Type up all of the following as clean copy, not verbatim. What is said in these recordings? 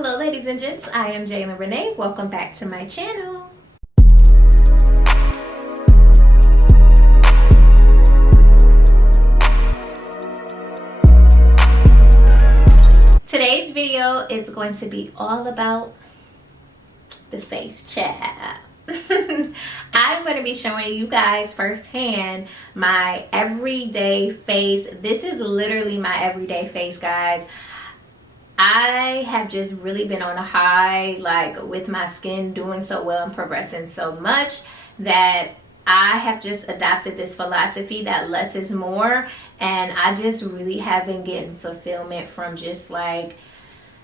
Hello ladies and gents, I am Jaylyn Renee. Welcome back to my channel. Today's video is going to be all about the face chat. I'm going to be showing you guys firsthand my everyday face. This is literally my everyday face, guys. I have just really been on a high, like with my skin doing so well and progressing so much that I have just adopted this philosophy that less is more, and I just really have been getting fulfillment from just like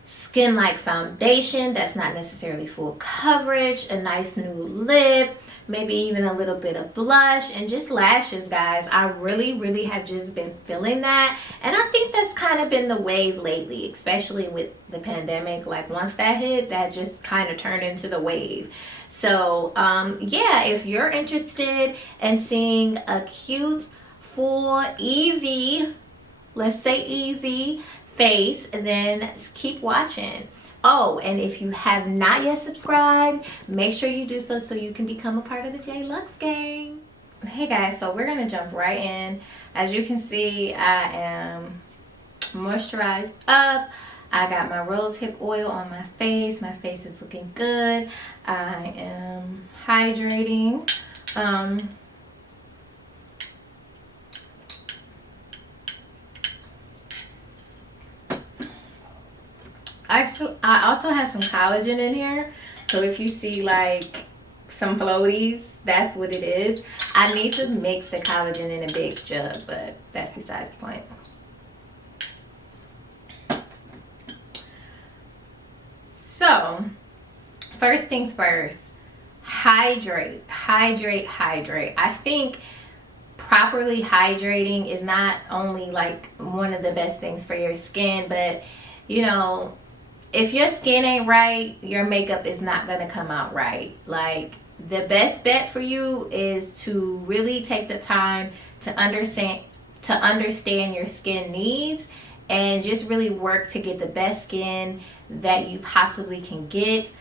skin like foundation that's not necessarily full coverage, a nice new lip, maybe even a little bit of blush, and just lashes, guys. I really have just been feeling that, and I think that's kind of been the wave lately, especially with the pandemic. Like once that hit, that just kind of turned into the wave. So yeah, if you're interested in seeing a cute, full, easy, let's say easy face, then keep watching. Oh, and if you have not yet subscribed, make sure you do so you can become a part of the JLux gang. Hey guys, so we're gonna jump right in. As you can see, I am moisturized up. I got my rose hip oil on my face. My face is looking good. I am hydrating. I also have some collagen in here, so if you see like some floaties, that's what it is. I need to mix the collagen in a big jug, but that's besides the point. So first things first, hydrate. I think properly hydrating is not only like one of the best things for your skin, but you know, if your skin ain't right, your makeup is not gonna come out right. Like the best bet for you is to really take the time to understand your skin needs and just really work to get the best skin that you possibly can get.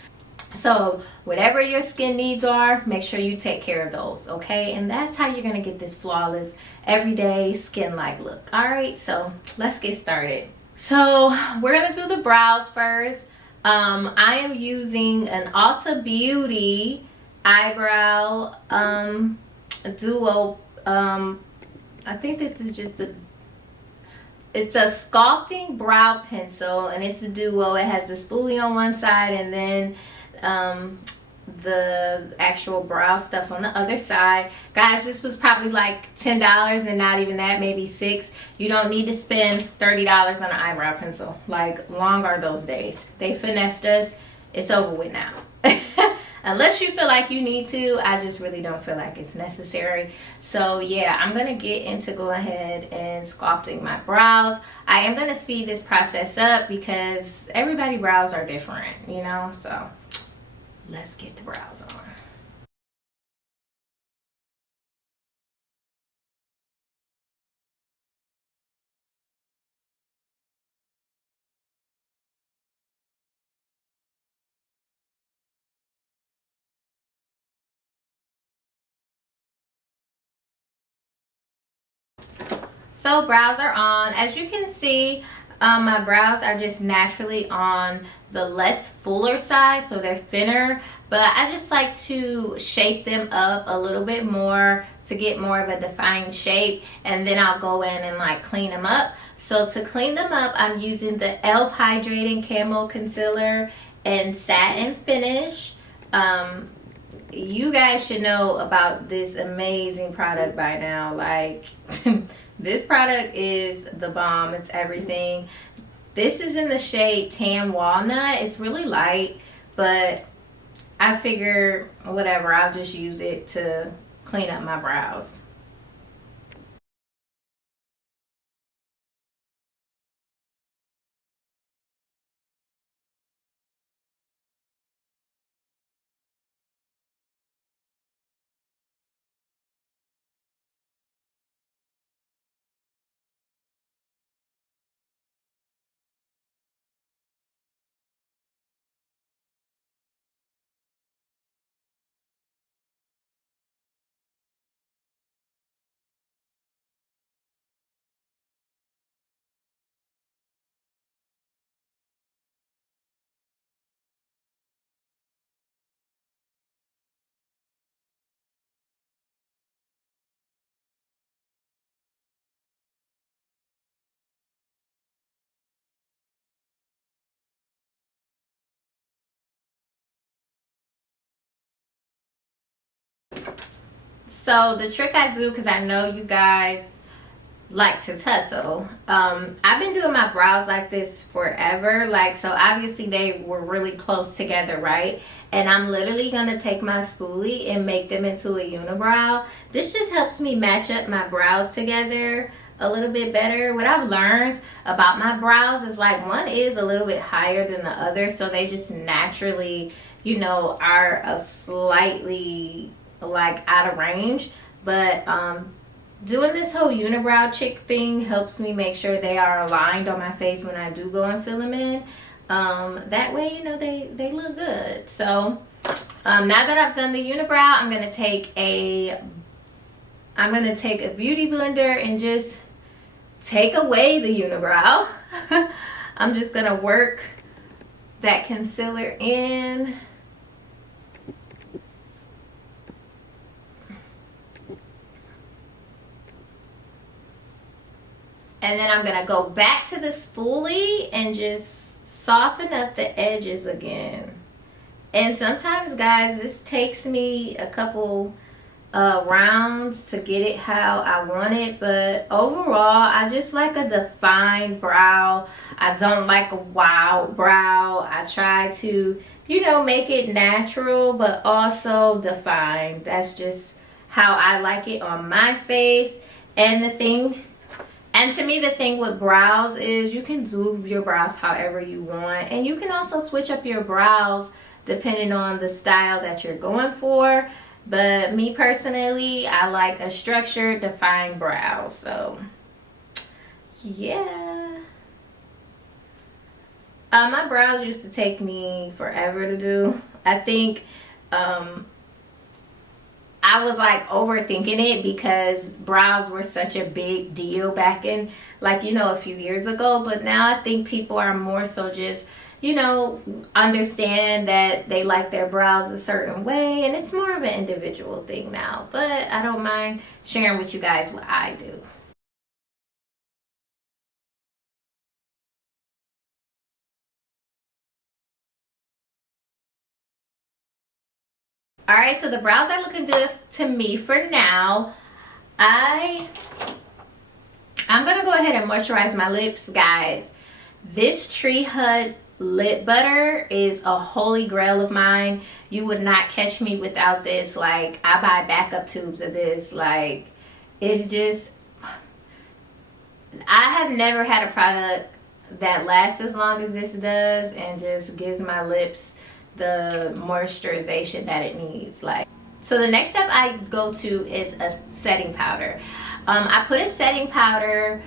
So whatever your skin needs are, make sure you take care of those, okay? And that's how you're gonna get this flawless everyday skin-like look. All right, so let's get started. So we're gonna do the brows first. I am using an Ulta Beauty eyebrow duo. I think this is just it's a sculpting brow pencil, and it's a duo. It has the spoolie on one side and then the actual brow stuff on the other side. Guys, this was probably like $10 and not even that, maybe $6. You don't need to spend $30 on an eyebrow pencil. Like, long are those days. They finessed us. It's over with now. Unless you feel like you need to, I just really don't feel like it's necessary. So yeah, I'm gonna get into go ahead and sculpting my brows. I am gonna speed this process up because everybody's brows are different, you know, so let's get the brows on. So brows are on. As you can see, my brows are just naturally on the less fuller side, so they're thinner, but I just like to shape them up a little bit more to get more of a defined shape, and then I'll go in and like clean them up. So to clean them up, I'm using the e.l.f. Hydrating Camo Concealer and Satin Finish. You guys should know about this amazing product by now. Like this product is the bomb. It's everything. This is in the shade Tan Walnut. It's really light, but I figure whatever, I'll just use it to clean up my brows. So the trick I do, because I know you guys like to tussle, I've been doing my brows like this forever. Like, so obviously they were really close together, right? And I'm literally gonna take my spoolie and make them into a unibrow. This just helps me match up my brows together a little bit better. What I've learned about my brows is like one is a little bit higher than the other, so they just naturally, you know, are a slightly like out of range. But doing this whole unibrow chick thing helps me make sure they are aligned on my face when I do go and fill them in. That way, you know, they look good. So now that I've done the unibrow, I'm gonna take a beauty blender and just take away the unibrow. I'm just gonna work that concealer in. And then I'm gonna go back to the spoolie and just soften up the edges again. And sometimes, guys, this takes me a couple rounds to get it how I want it, but overall I just like a defined brow. I don't like a wild brow. I try to, you know, make it natural but also defined. That's just how I like it on my face. And to me, the thing with brows is you can do your brows however you want, and you can also switch up your brows depending on the style that you're going for. But me personally, I like a structured, defined brow. So yeah, my brows used to take me forever to do. I think I was like overthinking it because brows were such a big deal back in, like, you know, a few years ago. But now I think people are more so just, you know, understand that they like their brows a certain way, and it's more of an individual thing now. But I don't mind sharing with you guys what I do. All right, so the brows are looking good to me for now. I'm gonna go ahead and moisturize my lips, guys. This Tree Hut lip butter is a holy grail of mine. You would not catch me without this. Like, I buy backup tubes of this. Like, it's just, I have never had a product that lasts as long as this does and just gives my lips the moisturization that it needs. Like, so the next step I go to is a setting powder. I put a setting powder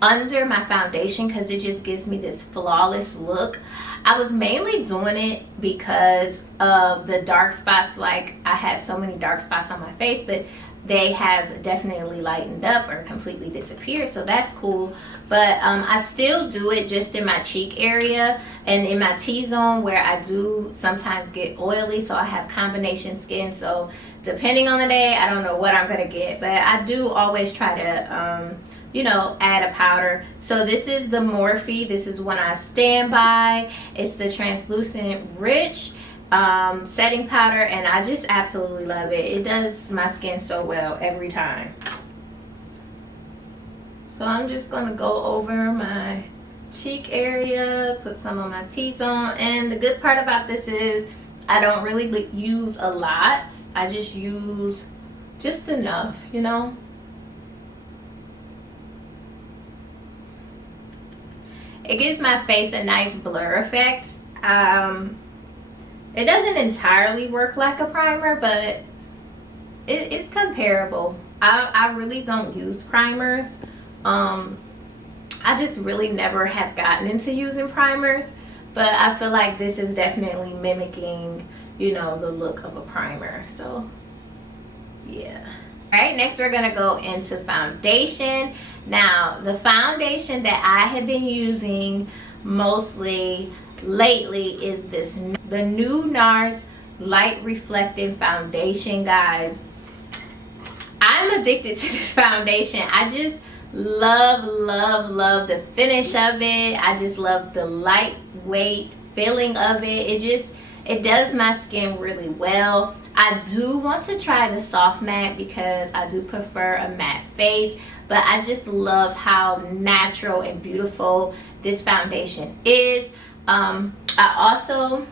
under my foundation because it just gives me this flawless look. I was mainly doing it because of the dark spots. Like, I had so many dark spots on my face, but they have definitely lightened up or completely disappeared, so that's cool. But I still do it just in my cheek area and in my T-zone, where I do sometimes get oily, so I have combination skin. So depending on the day, I don't know what I'm gonna get, but I do always try to you know, add a powder. So this is the Morphe. This is one I stand by. It's the translucent rich setting powder, and I just absolutely love it. It does my skin so well every time. So I'm just gonna go over my cheek area, put some on my T-zone. And the good part about this is I don't really use a lot. I just use just enough, you know. It gives my face a nice blur effect. It doesn't entirely work like a primer, but it's comparable. I really don't use primers. I just really never have gotten into using primers, but I feel like this is definitely mimicking, you know, the look of a primer. So yeah. All right, next we're gonna go into foundation. Now, the foundation that I have been using mostly lately is the new Nars Light Reflecting Foundation, guys. I'm addicted to this foundation. I just love the finish of it. I just love the lightweight feeling of it. It does my skin really well. I do want to try the soft matte because I do prefer a matte face, but I just love how natural and beautiful this foundation is. I also,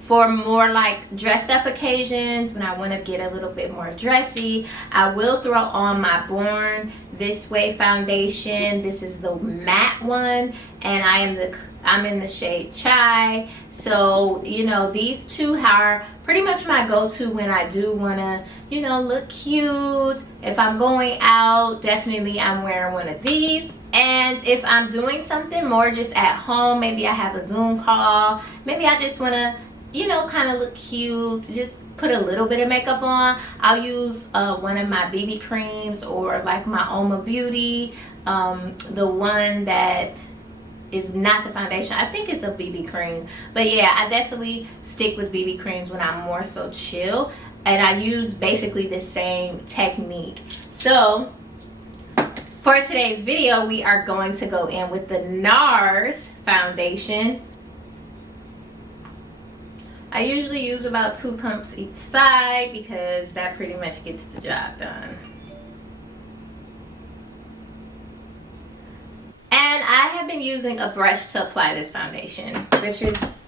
for more like dressed up occasions, when I want to get a little bit more dressy, I will throw on my Born This Way foundation. This is the matte one, and I'm in the shade Chai. So, you know, these two are pretty much my go-to when I do want to, you know, look cute. If I'm going out, definitely I'm wearing one of these. And if I'm doing something more just at home, maybe I have a Zoom call, maybe I just want to, you know, kind of look cute, just put a little bit of makeup on, I'll use one of my BB creams, or like my Uoma Beauty, the one that is not the foundation. I think it's a BB cream, but yeah, I definitely stick with BB creams when I'm more so chill, and I use basically the same technique. So for today's video, we are going to go in with the Nars foundation. I usually use about 2 pumps each side because that pretty much gets the job done. And I have been using a brush to apply this foundation, which is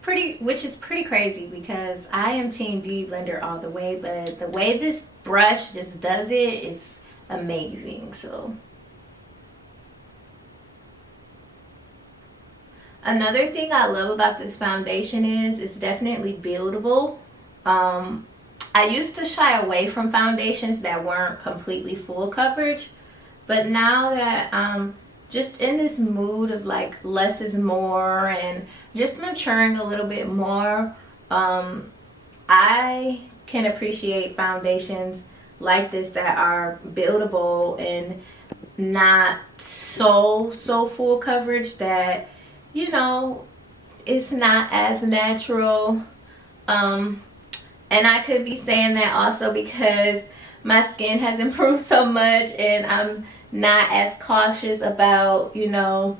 pretty crazy because I am team Beauty Blender all the way, but the way this brush just does it, it's amazing. So another thing I love about this foundation is it's definitely buildable. I used to shy away from foundations that weren't completely full coverage, but now that I'm just in this mood of like less is more and just maturing a little bit more, I can appreciate foundations like this that are buildable and not so full coverage that, you know, it's not as natural. And I could be saying that also because my skin has improved so much and I'm not as cautious about, you know,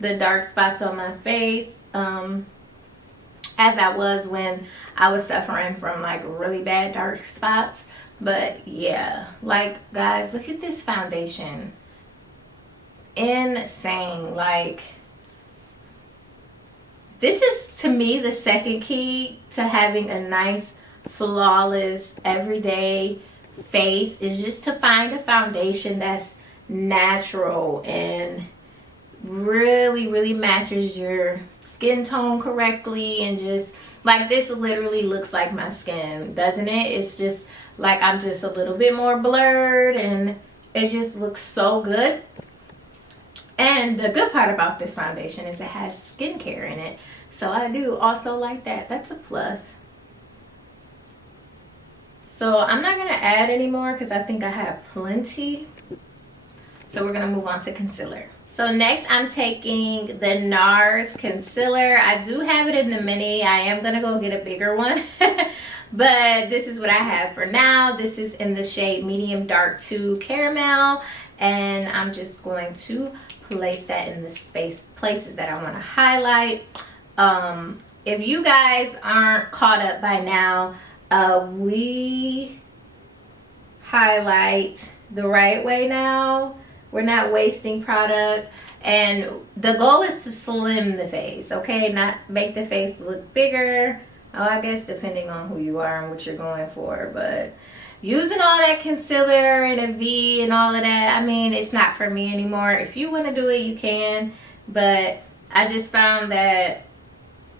the dark spots on my face as I was when I was suffering from like really bad dark spots. But yeah, like guys, look at this foundation. Insane. Like, this is to me the second key to having a nice, flawless, everyday face, is just to find a foundation that's natural and really matches your skin tone correctly. And just like, this literally looks like my skin, doesn't it? It's just like I'm just a little bit more blurred and it just looks so good. And the good part about this foundation is it has skincare in it, so I do also like that. That's a plus. So I'm not gonna add any more because I think I have plenty. So we're gonna move on to concealer. So next I'm taking the Nars concealer. I do have it in the mini. I am gonna go get a bigger one. But this is what I have for now. This is in the shade Medium Dark 2 Caramel. And I'm just going to place that in the places that I want to highlight. If you guys aren't caught up by now, we highlight the right way now. We're not wasting product. And the goal is to slim the face, okay? Not make the face look bigger. Oh, I guess depending on who you are and what you're going for. But using all that concealer and a V and all of that, I mean, it's not for me anymore. If you want to do it, you can. But I just found that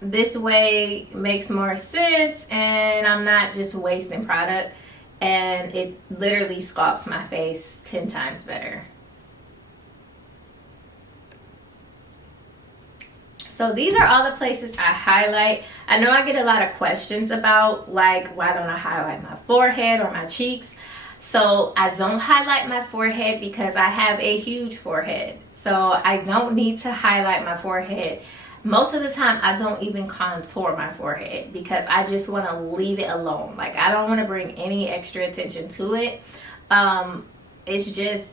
this way makes more sense and I'm not just wasting product. And it literally sculpts my face 10 times better. So these are all the places I highlight. I know I get a lot of questions about, like, why don't I highlight my forehead or my cheeks? So I don't highlight my forehead because I have a huge forehead. So I don't need to highlight my forehead. Most of the time, I don't even contour my forehead because I just want to leave it alone. Like, I don't want to bring any extra attention to it. It's just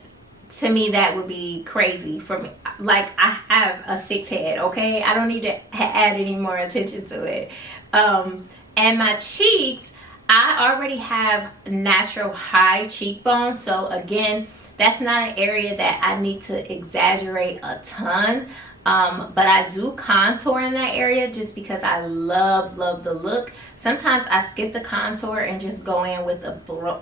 to me that would be crazy for me. Like, I have a 6 head, okay? I don't need to add any more attention to it. And my cheeks, I already have natural high cheekbones, so again, that's not an area that I need to exaggerate a ton. But I do contour in that area just because I love the look. Sometimes I skip the contour and just go in with a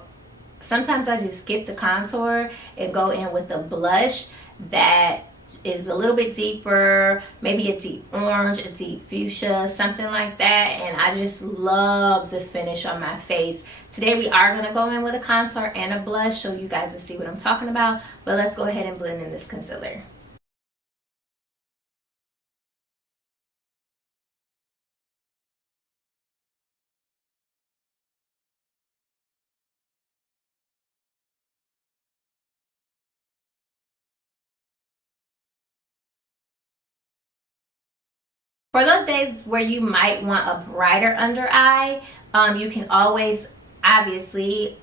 sometimes I just skip the contour and go in with a blush that is a little bit deeper, maybe a deep orange, a deep fuchsia, something like that, and I just love the finish on my face. Today we are going to go in with a contour and a blush so you guys will see what I'm talking about, but let's go ahead and blend in this concealer. For those days where you might want a brighter under eye, you can always obviously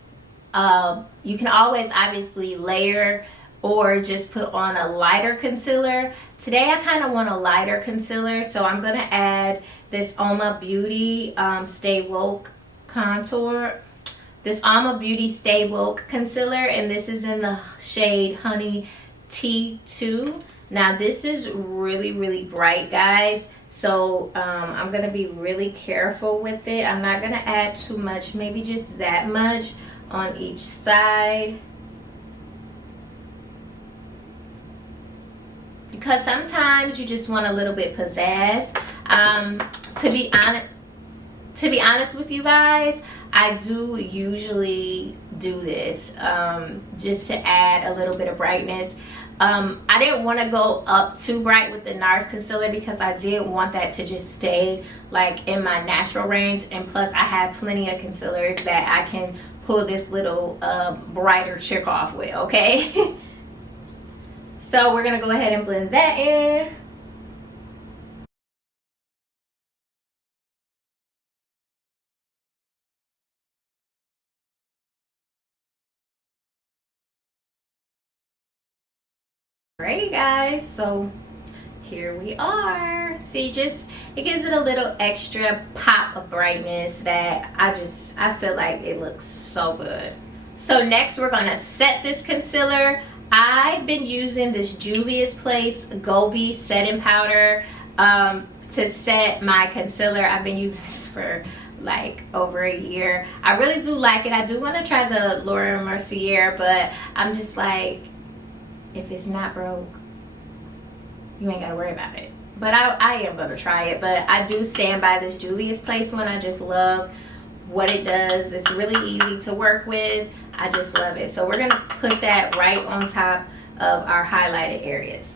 layer or just put on a lighter concealer. Today I kind of want a lighter concealer, so I'm gonna add this Uoma Beauty Stay Woke contour. This Uoma Beauty Stay Woke concealer, and this is in the shade Honey T2. Now this is really bright, guys, so I'm gonna be really careful with it. I'm not gonna add too much, maybe just that much on each side, because sometimes you just want a little bit pizzazz. To be honest with you guys, I do usually do this just to add a little bit of brightness. I didn't want to go up too bright with the Nars concealer because I did want that to just stay like in my natural range, and plus I have plenty of concealers that I can pull this little brighter chick off with, okay? So we're gonna go ahead and blend that in. Alrighty guys, so here we are. See, just it gives it a little extra pop of brightness that I feel like it looks so good. So next we're gonna set this concealer. I've been using this Juvia's Place GOBI setting powder to set my concealer. I've been using this for like over a year. I really do like it. I do want to try the Laura Mercier, but I'm just like, if it's not broke, you ain't gotta worry about it. But I am gonna try it. But I do stand by this Juvia's Place one. I just love what it does. It's really easy to work with. I just love it. So we're gonna put that right on top of our highlighted areas.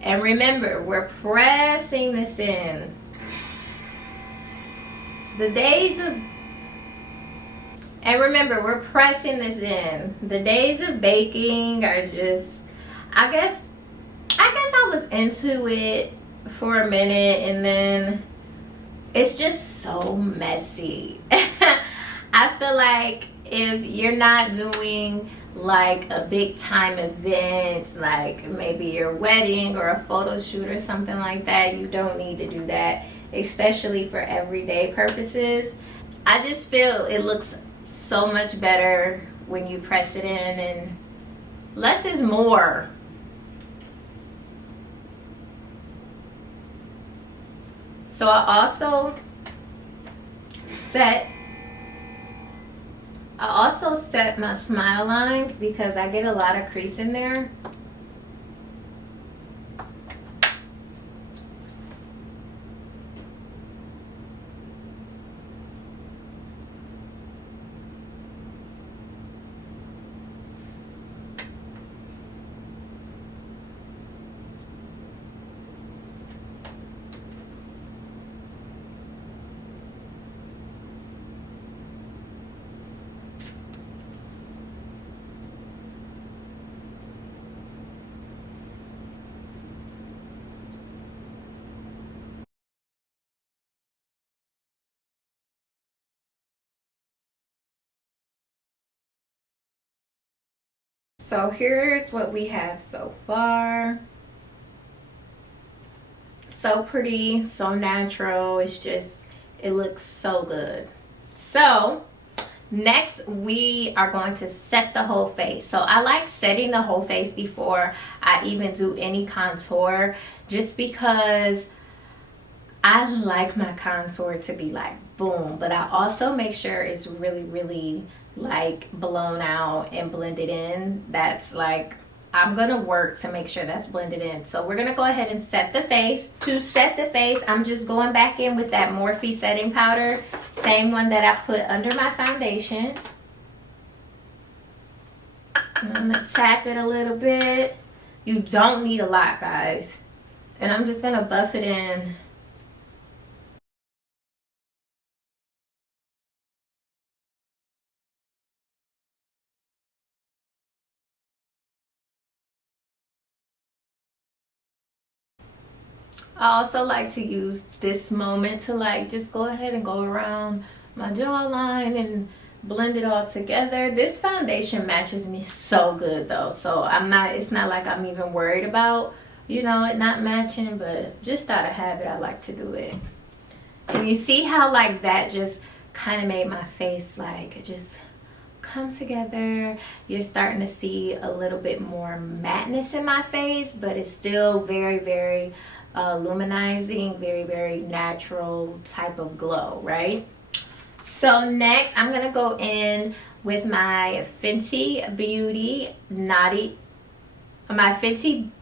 And remember, we're pressing this in. And remember, we're pressing this in. The days of baking are just, I guess I was into it for a minute, and then it's just so messy. I feel like if you're not doing like a big time event, like maybe your wedding or a photo shoot or something like that, you don't need to do that, especially for everyday purposes. I just feel it looks so much better when you press it in, and less is more. So I also set my smile lines because I get a lot of crease in there. So here's what we have so far. So pretty, so natural. It's just, it looks so good. So next we are going to set the whole face. So I like setting the whole face before I even do any contour, just because I like my contour to be like boom, but I also make sure it's really like blown out and blended in. That's like, I'm gonna work to make sure that's blended in. So we're gonna go ahead and set the face. To set the face, I'm just going back in with that Morphe setting powder, same one that I put under my foundation. I'm gonna tap it a little bit. You don't need a lot, guys. And I'm just gonna buff it in. I also like to use this moment to like just go ahead and go around my jawline and blend it all together. This foundation matches me so good though, so it's not like I'm even worried about, you know, it not matching, but just out of habit I like to do it. And you see how like that just kind of made my face like just come together. You're starting to see a little bit more matteness in my face, but it's still very luminizing, very natural type of glow, right? So next I'm gonna go in with my Fenty Beauty my Fenty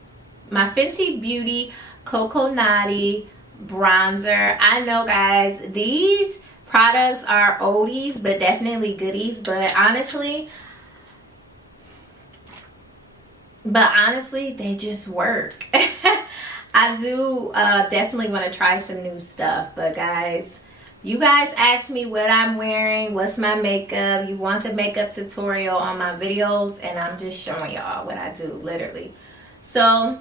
Beauty Coconutty bronzer. I know, guys, these products are oldies but definitely goodies, but honestly they just work. I do definitely want to try some new stuff, but guys, you guys ask me what I'm wearing, what's my makeup. You want the makeup tutorial on my videos, and I'm just showing y'all what I do, literally. So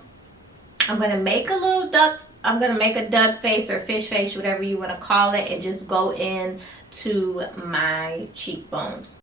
I'm gonna make a duck face or fish face, whatever you want to call it, and just go in to my cheekbones.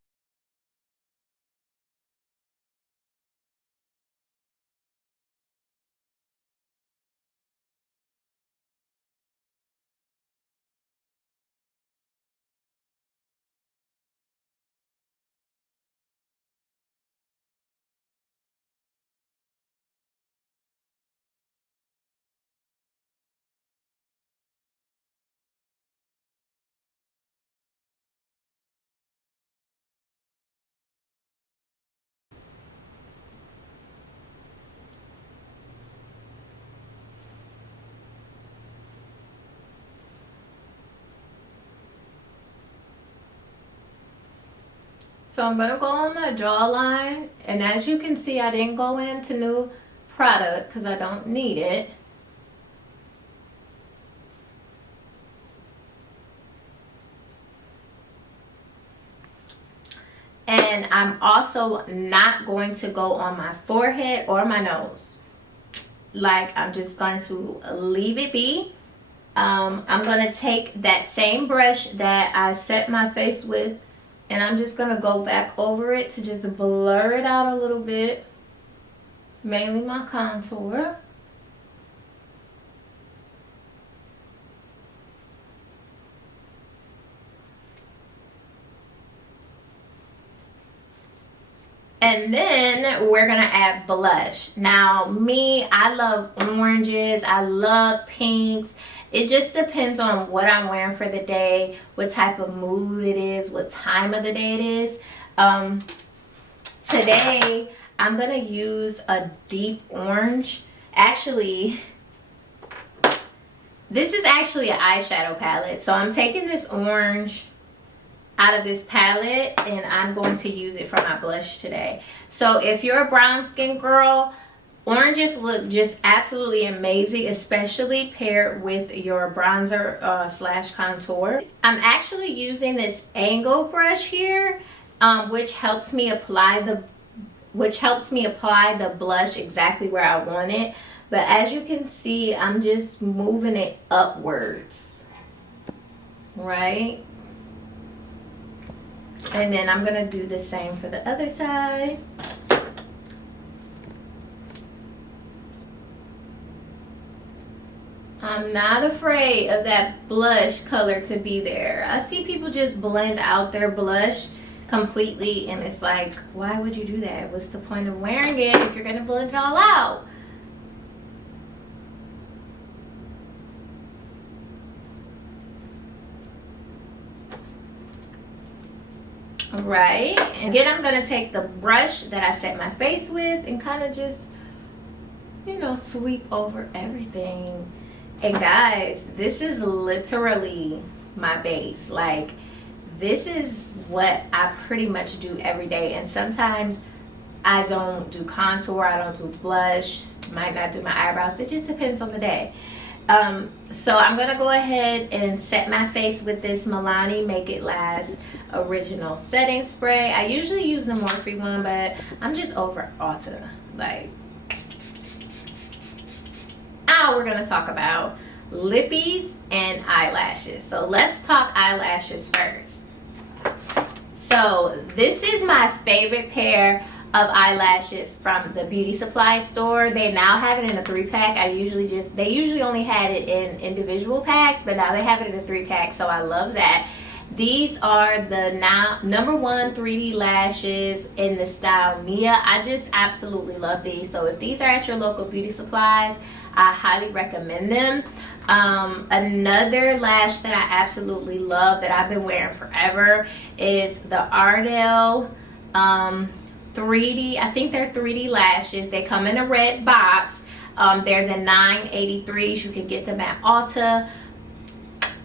So I'm gonna go on my jawline, and as you can see, I didn't go into new product because I don't need it. And I'm also not going to go on my forehead or my nose. Like, I'm just going to leave it be. I'm gonna take that same brush that I set my face with, and I'm just gonna go back over it to just blur it out a little bit, mainly my contour. And then we're gonna add blush. Now me, I love oranges, I love pinks. It just depends on what I'm wearing for the day, what type of mood it is, what time of the day it is. Today I'm gonna use a deep orange. Actually, this is actually an eyeshadow palette, so I'm taking this orange out of this palette and I'm going to use it for my blush today. So if you're a brown skin girl, oranges look just absolutely amazing, especially paired with your bronzer slash contour. I'm actually using this angle brush here, which helps me apply the blush exactly where I want it. But as you can see, I'm just moving it upwards, right? And then I'm gonna do the same for the other side. I'm not afraid of that blush color to be there. I see people just blend out their blush completely, and it's like, why would you do that? What's the point of wearing it if you're gonna blend it all out? All right, and again, I'm gonna take the brush that I set my face with and kind of just, you know, sweep over everything. And guys, this is literally my base. Like, this is what I pretty much do every day. And sometimes I don't do contour, I don't do blush, might not do my eyebrows. It just depends on the day. So I'm gonna go ahead and set my face with this Milani Make It Last Original Setting Spray. I usually use the Morphe one, but I'm just over Ulta. Like, now we're gonna talk about lippies and eyelashes. So let's talk eyelashes first. So this is my favorite pair of eyelashes from the beauty supply store. They now have it in a 3-pack. They usually only had it in individual packs, but now they have it in a 3-pack, so I love that. These are the now #1 3D lashes in the style Mia. I just absolutely love these. So if these are at your local beauty supplies, I highly recommend them. Another lash that I absolutely love that I've been wearing forever is the Ardell 3D. I think they're 3D lashes. They come in a red box. They're the 983s. You can get them at Ulta.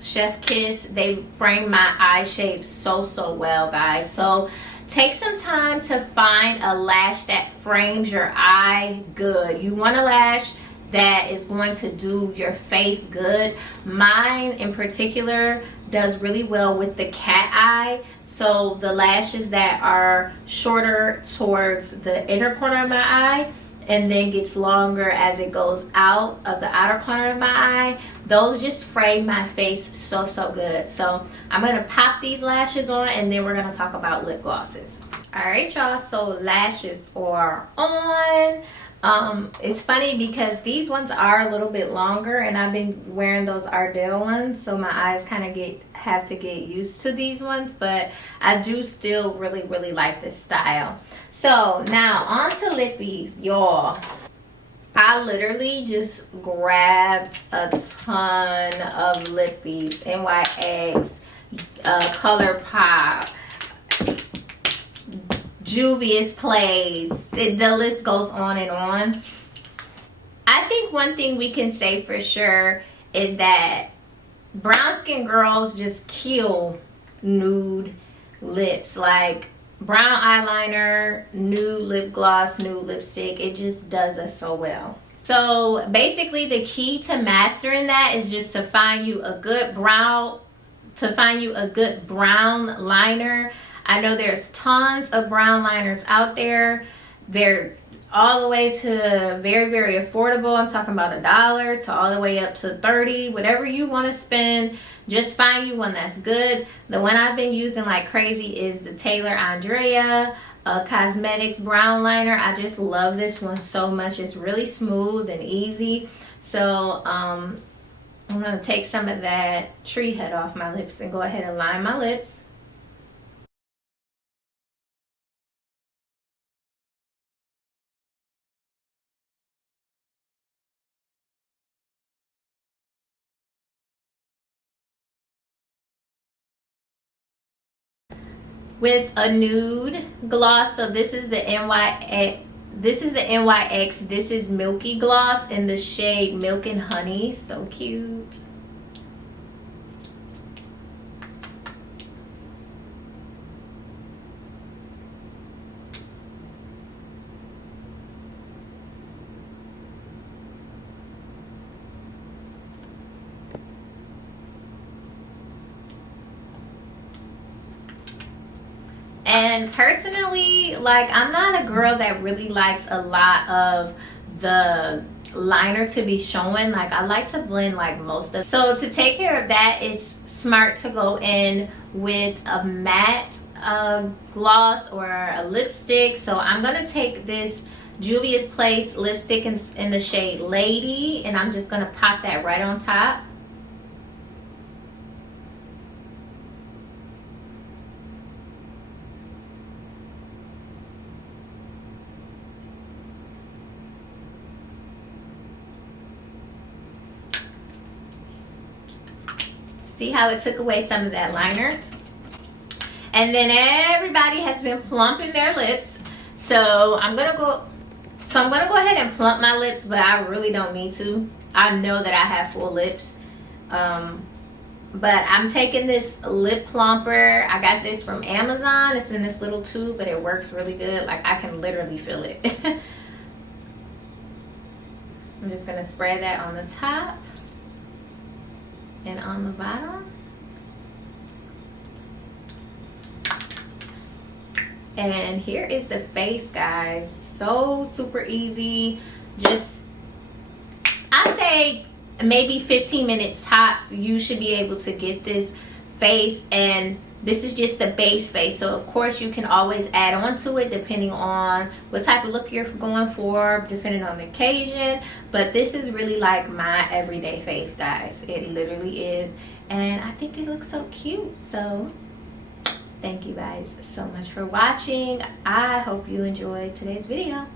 Chef Kiss. They frame my eye shape so well, guys. So take some time to find a lash that frames your eye good. You want a lash that is going to do your face good. Mine in particular does really well with the cat eye. So the lashes that are shorter towards the inner corner of my eye and then gets longer as it goes out of the outer corner of my eye, those just frame my face so good. So I'm gonna pop these lashes on, and then we're gonna talk about lip glosses. All right, y'all, so lashes are on. It's funny because these ones are a little bit longer, and I've been wearing those Ardell ones, so my eyes kind of have to get used to these ones, but I do still really like this style. So now on to lippies, y'all. I literally just grabbed a ton of lippies, NYX, ColourPop, Juvia's Plays, the list goes on and on. I think one thing we can say for sure is that brown skin girls just kill nude lips. Like brown eyeliner, nude lip gloss, nude lipstick, it just does us so well. So basically the key to mastering that is just to find you a good brown liner. I know there's tons of brown liners out there. They're all the way to very affordable. I'm talking about $1 to all the way up to $30. Whatever you want to spend, just find you one that's good. The one I've been using like crazy is the Tayler Andrea Cosmetics brown liner. I just love this one so much. It's really smooth and easy. So I'm gonna take some of that tree head off my lips and go ahead and line my lips. With a nude gloss. So this is the NYX. This is Milky Gloss in the shade Milk and Honey. So cute. And personally, like, I'm not a girl that really likes a lot of the liner to be showing. Like, I like to blend like most of. So to take care of that, it's smart to go in with a matte gloss or a lipstick. So I'm gonna take this Juvia's Place lipstick in the shade Lady, and I'm just going to pop that right on top. See how it took away some of that liner? And then everybody has been plumping their lips. So I'm gonna go ahead and plump my lips, but I really don't need to. I know that I have full lips. But I'm taking this lip plumper. I got this from Amazon. It's in this little tube, but it works really good. Like, I can literally feel it. I'm just gonna spread that on the top and on the bottom. And here is the face, guys. So super easy. Just, I say maybe 15 minutes tops, you should be able to get this face. And this is just the base face, so of course you can always add on to it depending on what type of look you're going for, depending on the occasion. But this is really like my everyday face, guys. It literally is, and I think it looks so cute. So thank you guys so much for watching. I hope you enjoyed today's video.